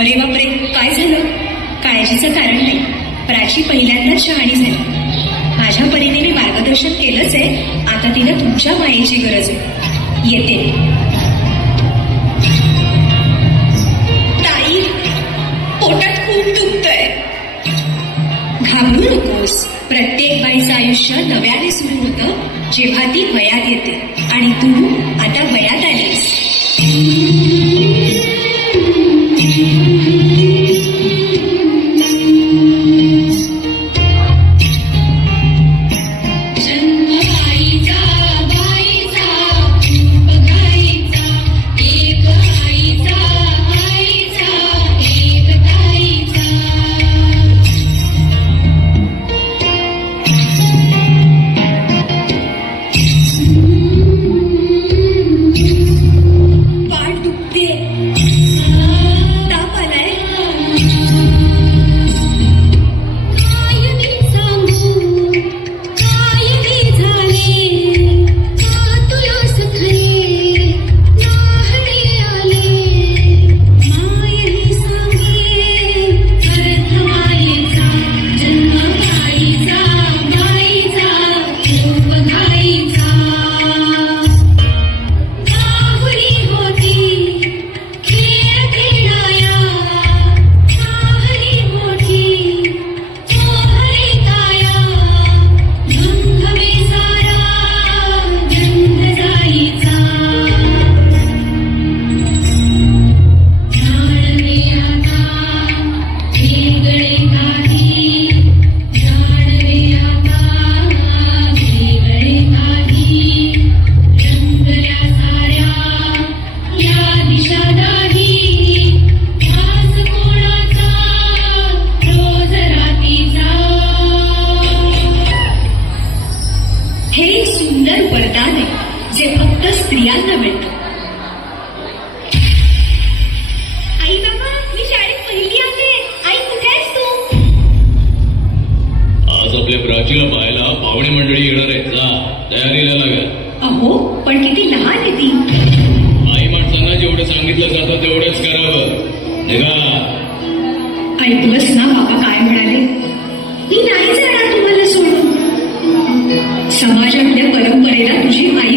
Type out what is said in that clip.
अरे बापरे, काय झालं? काळजीचं कारण नाही. प्राची पहिल्यांदाच शहाणी झाली. माझ्या परीने मी मार्गदर्शन केलंच आहे. आता तिला तुमच्या मायेची गरज आहे. येते. ताई, पोटात खूप दुखतंय. घाबरू नकोस. प्रत्येक बाईचं आयुष्य नव्याने सुरू होतं जेव्हा ती वयात येते. आणि तू आता वयात आलीस. जे फक्त स्त्रियांना मिळतं. आई बाबा, मी शाळेत पहिली आले. आई, कुठे आहेस तू? आज आपल्या प्राचीला पाहायला पाहुणे मंडळी येणार आहे. जा, तयारीला लागा. अहो, पण किती लहान आहे ती. आई माणसांना जेवढं सांगितलं जातं तेवढंच करावं. निघा. ऐकलंस ना बाबा काय म्हणाले? मी नाही जाणार तुम्हाला सोडून. समाजातल्या परंपरेला तुझी आई